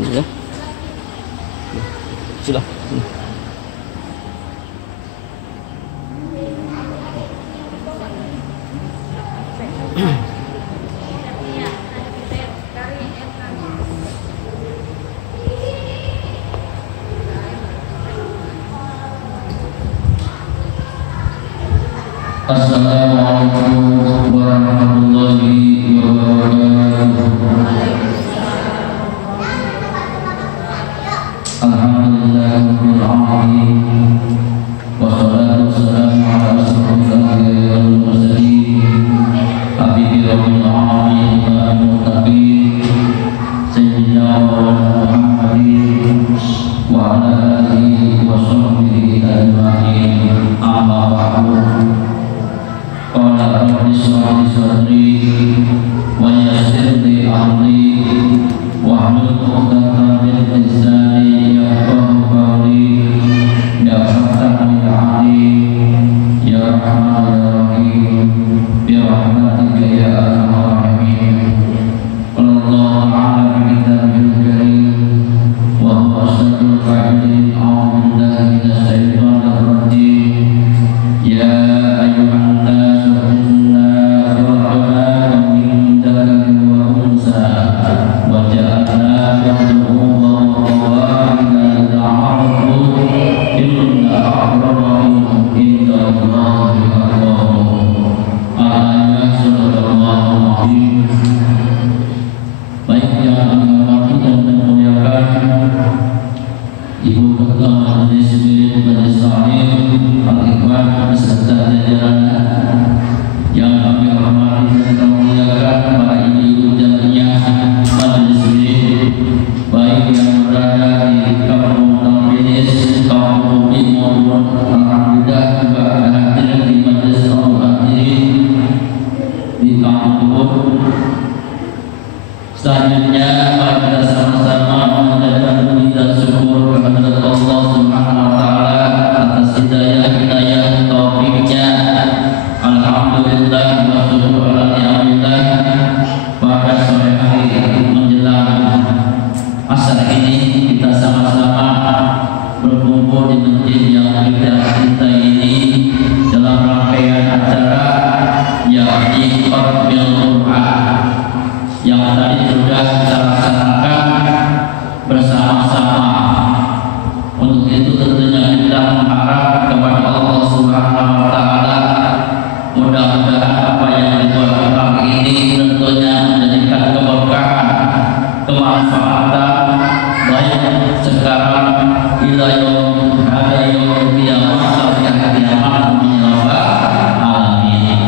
sini ya. Silah. Assalamualaikum warahmatullahi wabarakatuh. Alhamdulillahirabbil alamin. Wassalatu wassalamu ala asyrofil anbiya'i wal mursalin. Habibir rabbil alamin wa al-muttaqin. Sayyidina Muhammadin wa ala alihi wa sahbihi ajma'in. Amma ba'du. Qala rabbi shrah li sadri wa yassir li amri wahlul 'uqdatam min lisani yafqahu qawli. Ya Fatah ya Alim ya Rahman ya Rahim bi rahmatika ya arhamar rahimin. Wallahu a'lam bi kitabihil karim wa huwa asdaqul qa'ilin. A'udzu billahi minasy syaithanir rajim. Ya ayyuhan nas inna khalaqnakum min dhakarin wa unsa wa ja'alnakum shu'uban wa qabaila lita'arafu inna akramakum indallahi atqakum. Al-ayat sallallahu alaihi. Baik yang kami hormati dan memuliakan Ibu Ketua Majelis Taklim Al-Ikhwan beserta jajaran yang kami hormati dan memuliakan para ibu jamiah majelis ini, baik yang berada di kampung Tambinis, kampung Umi maupun alhamdulillah juga ada hadir di majelis Al-Quran ini di kampung Ubud. Selanjutnya mari kita sama-sama mengucapkan puji dan syukur kepada Allah Subhanahu wa taala atas hidayah taufiknya. Alhamdulillah wa syukur ala ni'matillah. Pada sore hari menjelang asar ini kita sama-sama berkumpul di masjid yang kita cintai ini dalam rangkaian acara yakni Khatmil Quran yang tadi sudah kita laksanakan bersama-sama. Untuk itu tentunya kita mengharap kepada Allah Subhanahu wa taala mudah-mudahan apa yang dibuat kali ini tentunya menjadikan keberkahan, kemanfaatan baik sekarang ila yaumil qiyamah sampai hari kiamat. Amin ya rabbal alamin.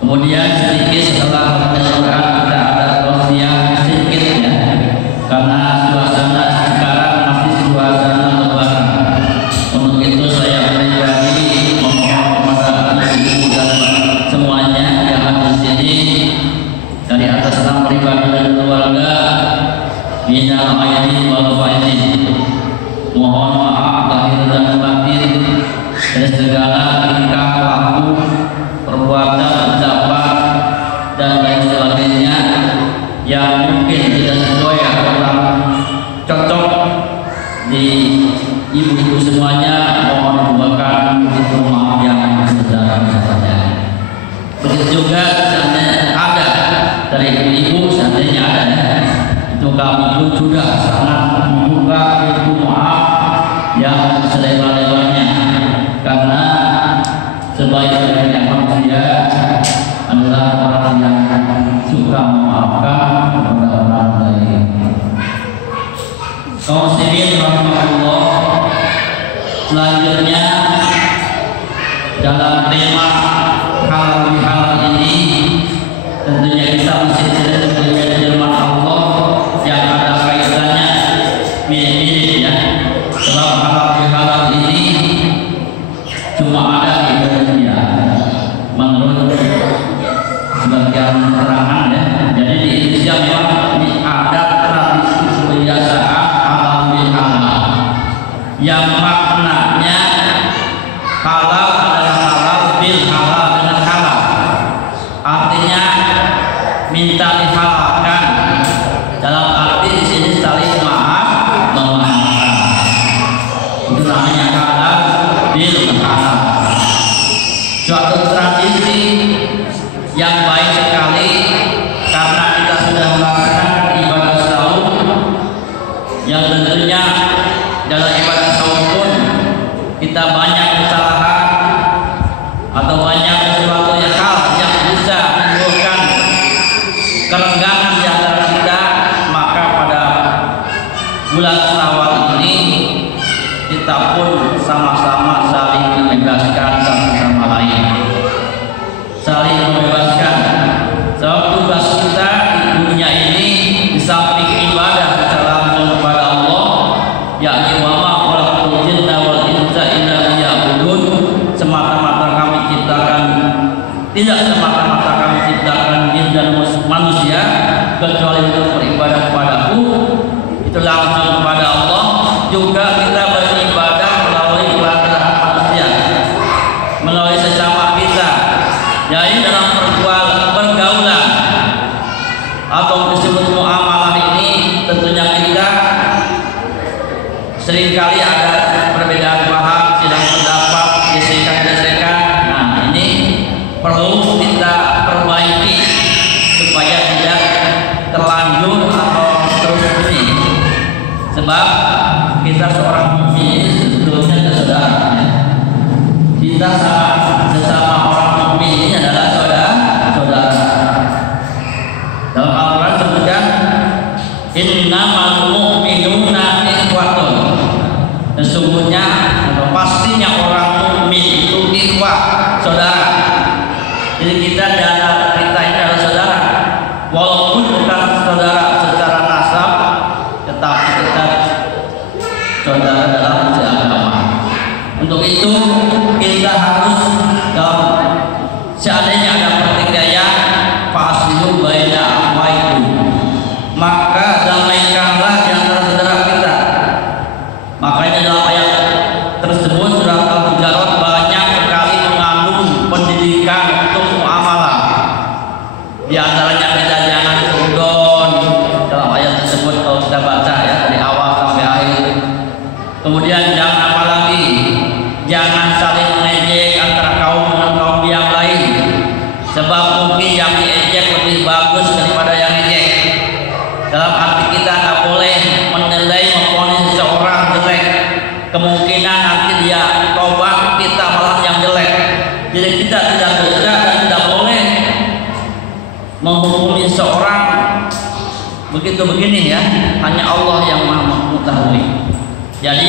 Kemudian sedikit setelah Al-Quran kita ada tausiah sedikit ya, karena suasana sekarang masih suasana lebaran. Untuk itu saya pribadi memohon kepada ibu dan semuanya yang ada di sini dari atas nama pribadi dan keluarga, minal aidin wal faizin, mohon maaf lahir dan batin dari segala tingkah laku, perbuatan, ucapan dan lain sebagainya yang mungkin tidak sesuai atau cocok di ibu-ibu semuanya. Mohon dibuatkan itu maaf yang sebesar-besarnya. Begitu juga seandainya ada dari ibu-ibu, seandainya ada ya, itu kami pun sudah sangat membuka pintu maaf yang selebar-lebarnya, karena sebaik-baiknya manusia adalah orang yang suka memaafkan kepada orang lain. Kaum muslimin rahimahullah, selanjutnya dalam tema halal ini tentunya kita mesti dengan firman Allah yang ada kaitannya mirip-mirip ya. Sebab halal ini cuma ada di Indonesia menurut sebagian keterangan ya. Jadi di Indonesia memang ada tradisi kebiasaan halal bihalal yang maknanya halal adalah halal bil halal dengan halal. Artinya minta yang tentunya dalam ibadah saum pun kita banyak kesalahan atau banyak sesuatu hal yang bisa menimbulkan kerenggangan di antara kita, maka pada bulan Syawal ini kita pun sama-sama saling membebaskan satu sama lain, saling membebaskan. Sebab tugas kita di dunia ini di samping ibadah secara langsung kepada Allah, yakni wa ma khalaqtul jinna wal insa illa liya'budun, semata-mata kami ciptakan, tidak semata-mata kami ciptakan jin dan manusia kecuali untuk beribadah kepadaku, itu langsung kepada Allah. Juga kita beribadah melalui peraturan manusia, melalui sesama kita, jadi dalam pergaulan atau disebut muamalah ini tentunya kita seringkali ada perbedaan paham, tidak pendapat, gesekan-gesekan. Nah, ini perlu kita perbaiki supaya tidak terlanjur atau terus ini. Sebab kita seorang mukmin sebetulnya saudara. Kita sesama orang mukmin ini adalah saudara. Dalam Al-Quran disebutkan innamal mu'minuna ikhwatun. Sesungguhnya atau pastinya orang mukmin itu ikhwah, saudara. Jadi kita ini adalah saudara. Walaupun bukan saudara secara nasab, tetapi kita saudara dalam agama. Untuk itu kita harus seandainya ada pertikaian, faslihu baina akhwaikum, maka damaikanlah di antara saudara kita. Makanya dalam ayat tersebut surat Al-Hujurat banyak sekali mengandung pendidikan untuk muamalah. Di antaranya kita jangan suudon dalam ayat tersebut kalau kita baca ya dari awal sampai akhir. Kemudian jangan apa lagi? Jangan saling mengejek antara kaum dengan kaum yang lain. Sebab mungkin yang diejek lebih bagus daripada yang diejek. Dalam arti kita tak boleh menilai memvonis seseorang jelek. Kemungkinan nanti dia tobat, kita malah yang jelek. Jadi kita tidak bisa dan tidak boleh menghukumi seorang begitu begini ya. Hanya Allah yang Maha mengetahui. Jadi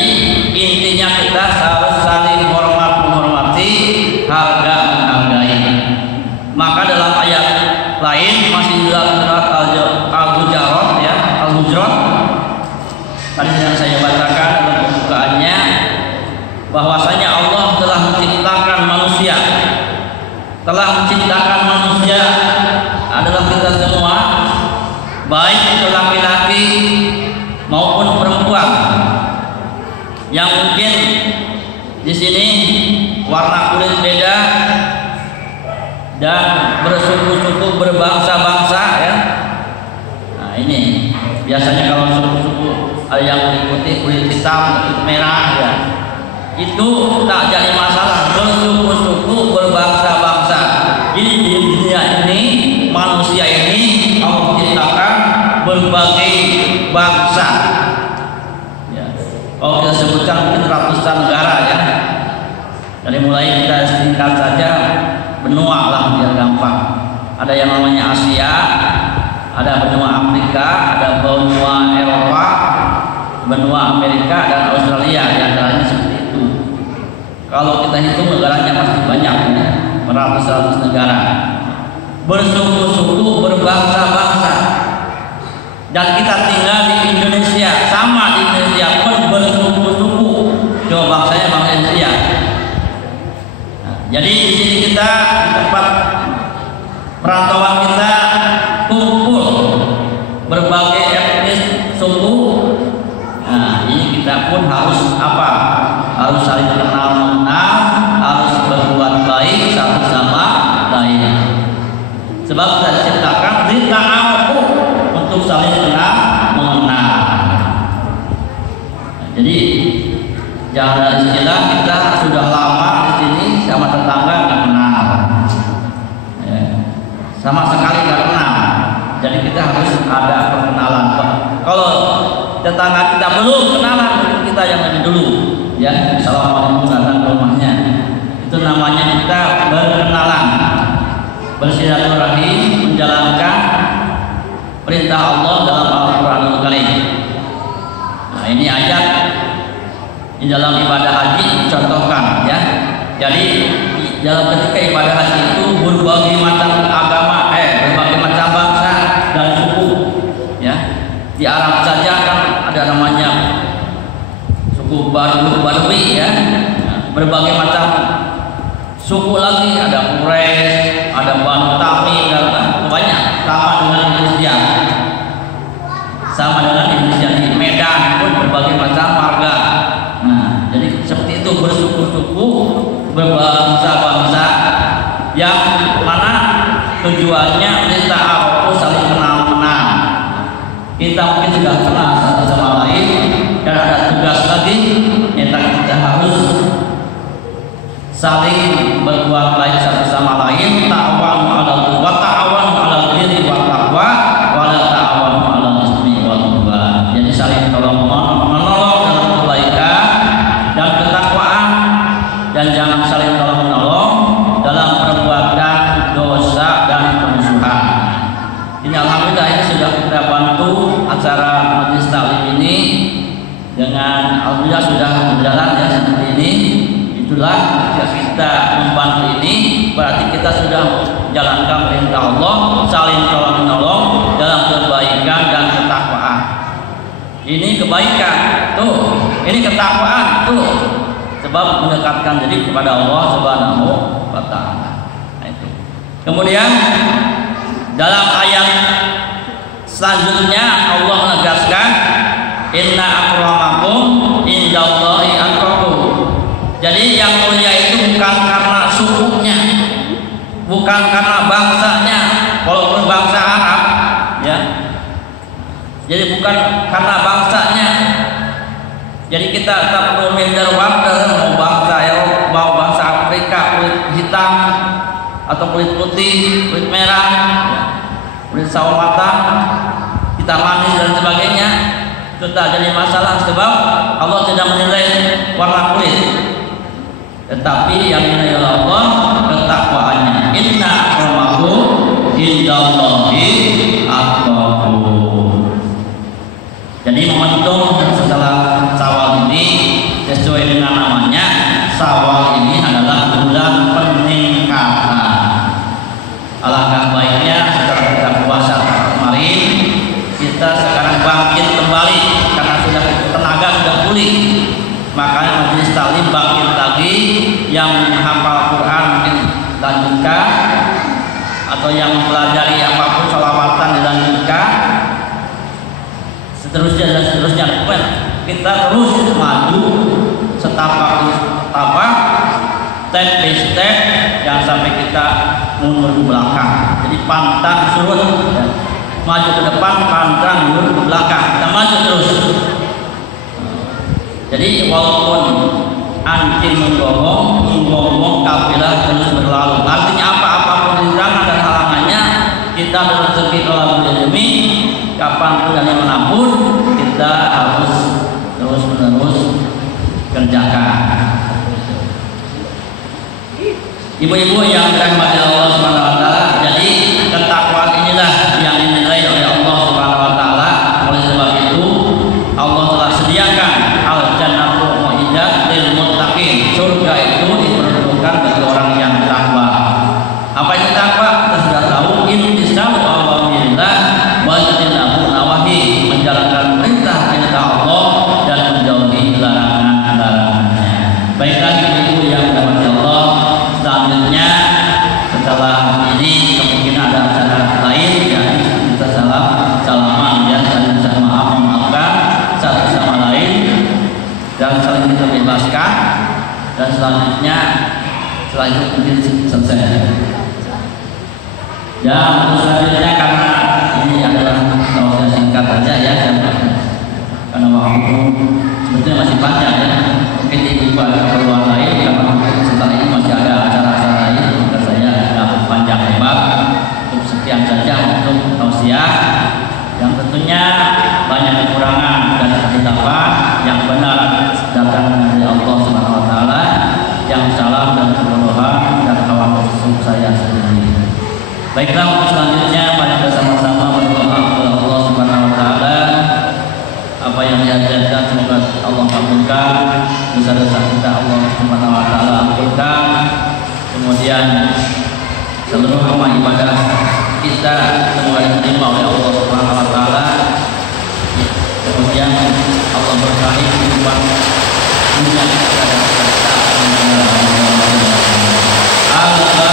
intinya kita harus saling menghormati, menghargai. Maka dalam ayat lain masih dalam surat Al-Hujurat ya, Al-Hujurat tadi yang saya bacakan dalam pembukaannya, bahwasanya Allah telah menciptakan manusia adalah kita semua, baik itu laki-laki maupun perempuan. Yang mungkin di sini warna kulit beda dan bersuku-suku, berbangsa-bangsa ya. Nah ini biasanya kalau suku-suku ada yang mengikuti kulit hitam, kulit merah ya, itu tak jadi masalah. Bersuku-suku, berbangsa-bangsa. Jadi di dunia ini manusia ini Allah ciptakan berbagai bangsa. Kalau kita sebutkan mungkin ratusan negara ya. Dari mulai kita singkat saja benua lah biar gampang. Ada yang namanya Asia, ada benua Afrika, ada benua Eropa, benua Amerika dan Australia, di antaranya seperti itu. Kalau kita hitung negaranya pasti banyak ya, beratus-ratus negara. Bersuku-suku, berbangsa-bangsa. Dan kita tinggal di Indonesia, sama di Indonesia pun bersuku-suku. Coba bangsanya bangsa Indonesia. Nah, jadi di sini kita di tempat perantauan kita kumpul berbagai etnis suku. Nah, ini kita pun harus apa? Harus saling kenal mengenal, harus berbuat baik satu sama lain. Sebab kita diciptakan lita'arufu, untuk saling kenal mengenal. Nah, jadi jangan ada istilah kita sudah lama di sini sama tetangga nggak kenal, ya, sama sekali nggak kenal. Jadi kita harus ada perkenalan. Kalau tetangga kita belum kenalan dengan kita yang lebih dulu, ya, assalamualaikum, datang ke rumahnya, itu namanya kita berkenalan, bersilaturahim, menjalankan perintah Allah dalam Al-Qur'anul Karim. Nah, ini ayat di dalam ibadah haji dicontohkan, ya. Jadi dalam ketika ibadah haji itu berbagai macam agama, berbagai macam bangsa dan suku, ya. Di Arab saja kan ada namanya suku Badui, ya. Berbagai macam suku lagi, ada Quraisy, ada Banu Tamim, dan banyak. Sama dengan Indonesia, sama dengan Indonesia di Medan pun berbagai macam marga. Nah, jadi seperti itu, bersuku-suku, berbangsa-bangsa, yang mana tujuannya kita aku saling kenal-kenal. Kita mungkin sudah kenal satu sama lain, dan ada tugas lagi yang kita harus saling berbuat baik satu sama lain. Ta'awanu 'alal birri ta'awanu 'alal birri wat taqwa wa la ta'awanu 'alal ismi wal 'udwan. Jadi saling tolong menolong dalam kebaikan dan ketakwaan, dan jangan saling tolong menolong dalam perbuatan dosa dan permusuhan. Ini alhamdulillah ini sudah kita bantu acara majelis taklim ini dengan alhamdulillah sudah berjalan, ya, seperti ini. Itulah kita membantu ini berarti kita sudah menjalankan perintah Allah, saling tolong menolong dalam kebaikan dan ketakwaan. Ini kebaikan tuh, ini ketakwaan tuh, sebab mendekatkan diri kepada Allah Subhanahu wa Ta'ala. Nah, itu. Kemudian dalam ayat selanjutnya Allah menegaskan inna akramakum indallahi atqakum. Jadi yang mulia itu bukan karena sukunya, bukan karena bangsanya, walaupun bangsa Arab, ya. Jadi bukan karena bangsanya. Jadi kita tak perlu minder water, mau bangsa Eropa, mau bangsa Afrika, kulit hitam atau kulit putih, kulit merah, kulit sawo matang, kita manis dan sebagainya. Itu tak jadi masalah, sebab Allah tidak menilai warna kulit, tetapi yang dinilai Allah ketakwaannya. Inna akramakum indallahi atqakum. Jadi momentum setelah Syawal ini sesuai dengan namanya, Syawal ini adalah bulan peningkatan. Alangkah baiknya setelah kita puasa kemarin, kita sekarang bangkit kembali karena sudah tenaga sudah pulih. Makanya majelis taklim bangkit lagi, yang menghafal Quran mungkin lanjutkan, atau yang mempelajari apapun sholawatan dilanjutkan, seterusnya dan seterusnya. Kita terus maju setapak tapak, step by step, jangan sampai kita mundur ke belakang. Jadi pantang surut, ya. Maju ke depan, pantang mundur ke belakang, kita maju terus. Jadi walaupun anjing menggonggong kafilah terus berlalu. Artinya apapun rintangan dan halangannya, kita dalam segi dalam demi kapanpun dan dimanapun, kita harus terus menerus kerjakan. Ibu-ibu yang dirahmati Allah Subhanahu wa Ta'ala, jadi ketakwaan inilah yang dinilai oleh Allah Subhanahu wa Ta'ala. Oleh sebab itu Allah telah sediakan al-jannatu mu'iddat lil muttaqin. Surga itu diperuntukkan bagi orang yang takwa. Apa itu takwa? Kita sudah tahu, imtisalu awamirillah wa ijtinabu nawahi, menjalankan perintah Allah dan menjauhi larangan-larangannya. Baiklah ibu yang dirahmati Allah, selanjutnya setelah ini kemungkinan ada acara lain, ya, kita salaman, ya, saling memaafkan satu sama lain dan saling kita bebaskan, dan selanjutnya setelah itu mungkin selesai. Dan selanjutnya karena ini adalah saya singkat saja, ya, karena waktu sebetulnya masih panjang, ya. Mungkin ibu ada keperluan lain, karena setelah ini masih ada acara-acara lain, maka saya agak panjang lebar. Untuk sekian saja untuk tausiah yang tentunya banyak kekurangan dan kesilapan. Yang benar datang dari Allah Subhanahu wa taala, yang salah dan kebodohan dan hawa nafsu saya sendiri. Baiklah, untuk selanjutnya mari kita sama-sama berdoa kepada Allah Subhanahu wa taala. Apa yang diajarkan semoga Allah kabulkan, dosa-dosa kita Allah Subhanahu wa taala ampunkan. Kemudian seluruh amal ibadah kita semoga diterima oleh Allah Subhanahu wa taala. Kemudian Allah berkahi kehidupan dunia kita dan akhirat.